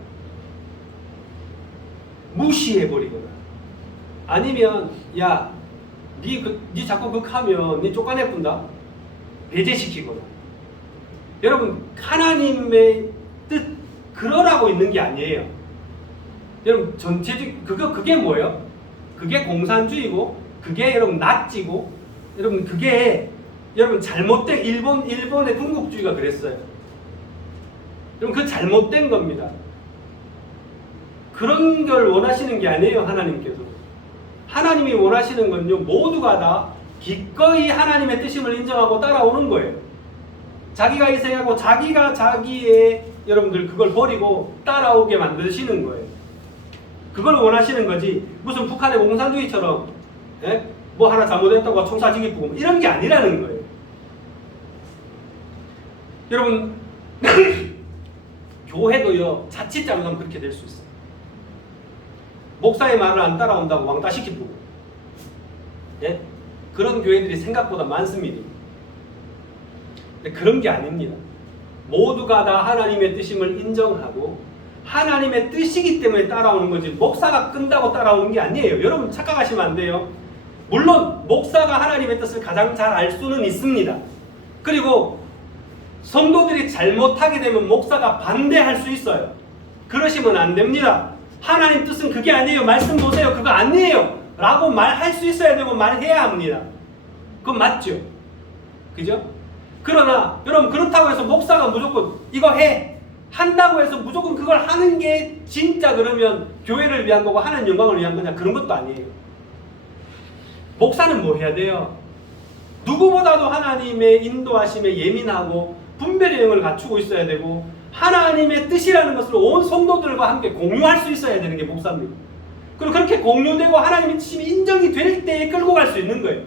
무시해버리거나 아니면 야, 니 자꾸 그렇게 하면 니 쫓아내본다. 배제시키거나. 여러분 하나님의 뜻 그러라고 있는 게 아니에요. 여러분 전체적 그게 뭐예요? 그게 공산주의고 그게 여러분 나치고 여러분 그게 여러분 잘못된 일본의 군국주의가 그랬어요. 여러분 그 잘못된 겁니다. 그런 걸 원하시는 게 아니에요. 하나님께서. 하나님이 원하시는 건요 모두가 다 기꺼이 하나님의 뜻임을 인정하고 따라오는 거예요. 자기가 희생하고 자기가 자기의 여러분들 그걸 버리고 따라오게 만드시는 거예요. 그걸 원하시는 거지 무슨 북한의 공산주의처럼 뭐 하나 잘못했다고 총사지기 부고 이런 게 아니라는 거예요. 여러분 교회도요 자칫 잘못하면 그렇게 될 수 있어요. 목사의 말을 안 따라온다고 왕따시키고 그런 교회들이 생각보다 많습니다. 근데 그런 게 아닙니다. 모두가 다 하나님의 뜻임을 인정하고 하나님의 뜻이기 때문에 따라오는 거지 목사가 끈다고 따라오는 게 아니에요. 여러분 착각하시면 안 돼요. 물론 목사가 하나님의 뜻을 가장 잘 알 수는 있습니다. 그리고 성도들이 잘못하게 되면 목사가 반대할 수 있어요. 그러시면 안 됩니다. 하나님 뜻은 그게 아니에요. 말씀 보세요. 그거 아니에요. 라고 말할 수 있어야 되고 말해야 합니다. 그건 맞죠? 그죠? 그러나 여러분 그렇다고 해서 목사가 무조건 이거 해! 한다고 해서 무조건 그걸 하는 게 진짜 그러면 교회를 위한 거고 하나님 영광을 위한 거냐? 그런 것도 아니에요. 목사는 뭐 해야 돼요? 누구보다도 하나님의 인도하심에 예민하고 분별의 영을 갖추고 있어야 되고 하나님의 뜻이라는 것을 온 성도들과 함께 공유할 수 있어야 되는 게 목사입니다. 그리고 그렇게 공유되고 하나님의 뜻이 인정이 될 때에 끌고 갈 수 있는 거예요.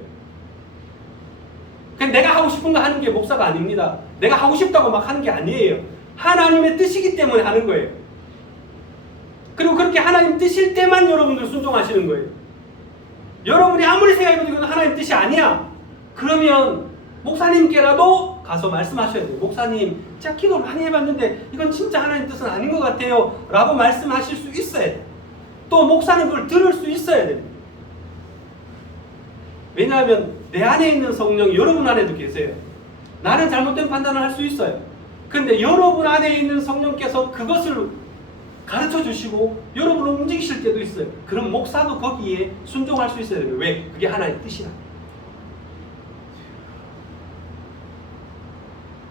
그냥 내가 하고 싶은 거 하는 게 목사가 아닙니다. 내가 하고 싶다고 막 하는 게 아니에요. 하나님의 뜻이기 때문에 하는 거예요. 그리고 그렇게 하나님 뜻일 때만 여러분들 순종하시는 거예요. 여러분이 아무리 생각해도 이건 하나님 뜻이 아니야. 그러면 목사님께라도 가서 말씀하셔야 돼요. 목사님, 제가 기도를 많이 해봤는데 이건 진짜 하나님 뜻은 아닌 것 같아요. 라고 말씀하실 수 있어야 돼요. 또 목사는 그걸 들을 수 있어야 돼요. 왜냐하면 내 안에 있는 성령이 여러분 안에도 계세요. 나는 잘못된 판단을 할 수 있어요. 근데 여러분 안에 있는 성령께서 그것을 가르쳐 주시고 여러분을 움직이실 때도 있어요. 그럼 목사도 거기에 순종할 수 있어야 돼요. 왜? 그게 하나의 뜻이라.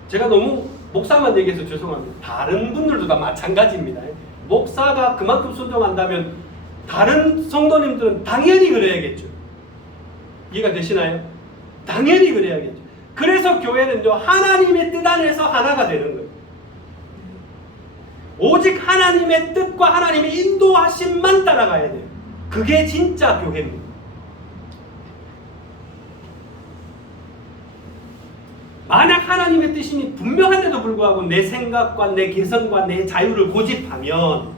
제가 너무 목사만 얘기해서 죄송합니다. 다른 분들도 다 마찬가지입니다. 목사가 그만큼 순종한다면 다른 성도님들은 당연히 그래야겠죠. 이해가 되시나요? 당연히 그래야겠죠. 그래서 교회는요 하나님의 뜻 안에서 하나가 되는 거예요. 오직 하나님의 뜻과 하나님의 인도하심만 따라가야 돼요. 그게 진짜 교회입니다. 만약 하나님의 뜻이 분명한데도 불구하고 내 생각과 내 개성과 내 자유를 고집하면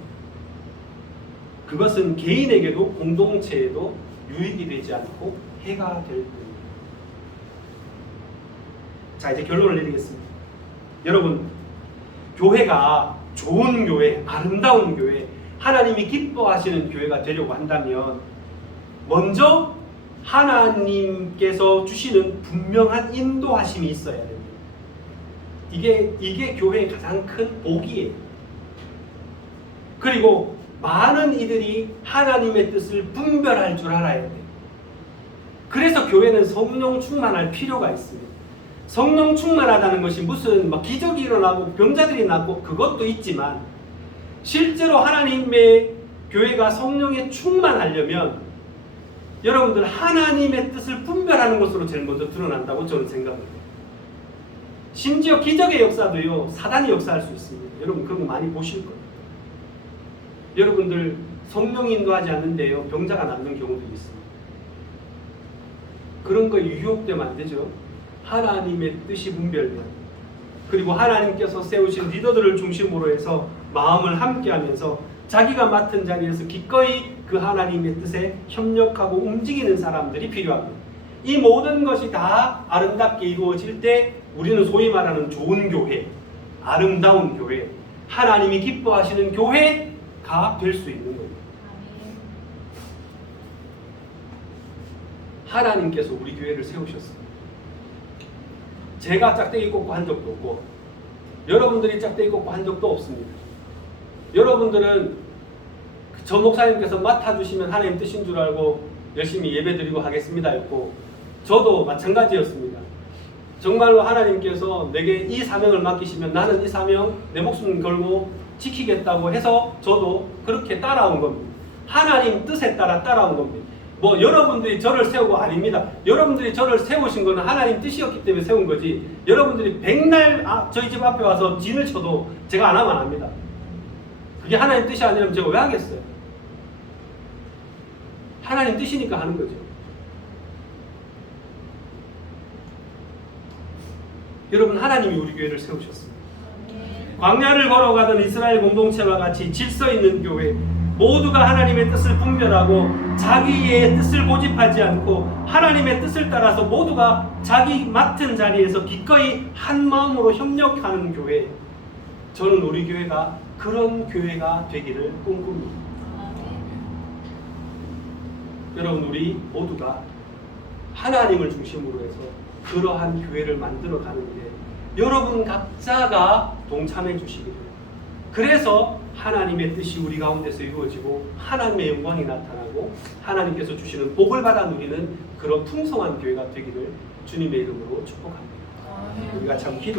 그것은 개인에게도 공동체에도 유익이 되지 않고 해가 될 겁니다. 자, 이제 결론을 내리겠습니다. 여러분, 교회가 좋은 교회, 아름다운 교회, 하나님이 기뻐하시는 교회가 되려고 한다면 먼저 하나님께서 주시는 분명한 인도하심이 있어야 됩니다. 이게 교회의 가장 큰 복이에요. 그리고 많은 이들이 하나님의 뜻을 분별할 줄 알아야 돼요. 그래서 교회는 성령 충만할 필요가 있습니다. 성령 충만하다는 것이 무슨 막 기적이 일어나고 병자들이 낫고 그것도 있지만 실제로 하나님의 교회가 성령에 충만하려면 여러분들 하나님의 뜻을 분별하는 것으로 제일 먼저 드러난다고 저는 생각합니다. 심지어 기적의 역사도요, 사단이 역사할 수 있습니다. 여러분 그런 거 많이 보실 거예요. 여러분들 성령이 인도하지 않는데요, 병자가 낫는 경우도 있습니다. 그런 거에 유혹되면 안 되죠. 하나님의 뜻이 분별되고, 그리고 하나님께서 세우신 리더들을 중심으로 해서 마음을 함께하면서 자기가 맡은 자리에서 기꺼이 그 하나님의 뜻에 협력하고 움직이는 사람들이 필요합니다. 이 모든 것이 다 아름답게 이루어질 때 우리는 소위 말하는 좋은 교회, 아름다운 교회, 하나님이 기뻐하시는 교회가 될 수 있는 겁니다. 하나님께서 우리 교회를 세우셨습니다. 제가 짝대기 꽂고 한 적도 없고 여러분들이 짝대기 꽂고 한 적도 없습니다. 여러분들은 저 목사님께서 맡아주시면 하나님 뜻인 줄 알고 열심히 예배드리고 하겠습니다 했고, 저도 마찬가지였습니다. 정말로 하나님께서 내게 이 사명을 맡기시면 나는 이 사명 내 목숨 걸고 지키겠다고 해서 저도 그렇게 따라온 겁니다. 하나님 뜻에 따라 따라온 겁니다. 뭐 여러분들이 저를 세우고 아닙니다. 여러분들이 저를 세우신 것은 하나님 뜻이었기 때문에 세운 거지, 여러분들이 백날 저희 집 앞에 와서 진을 쳐도 제가 안 하면 안 합니다. 그게 하나님 뜻이 아니라면 제가 왜 하겠어요? 하나님 뜻이니까 하는 거죠. 여러분, 하나님이 우리 교회를 세우셨습니다. 광야를 걸어가던 이스라엘 공동체와 같이 질서 있는 교회, 모두가 하나님의 뜻을 분별하고 자기의 뜻을 고집하지 않고 하나님의 뜻을 따라서 모두가 자기 맡은 자리에서 기꺼이 한 마음으로 협력하는 교회, 저는 우리 교회가 그런 교회가 되기를 꿈꿉니다. 여러분, 우리 모두가 하나님을 중심으로 해서 그러한 교회를 만들어 가는데 여러분 각자가 동참해 주시기를, 그래서 하나님의 뜻이 우리 가운데서 이루어지고 하나님의 영광이 나타나고 하나님께서 주시는 복을 받아 누리는 그런 풍성한 교회가 되기를 주님의 이름으로 축복합니다. 우리가 참 기도합니다.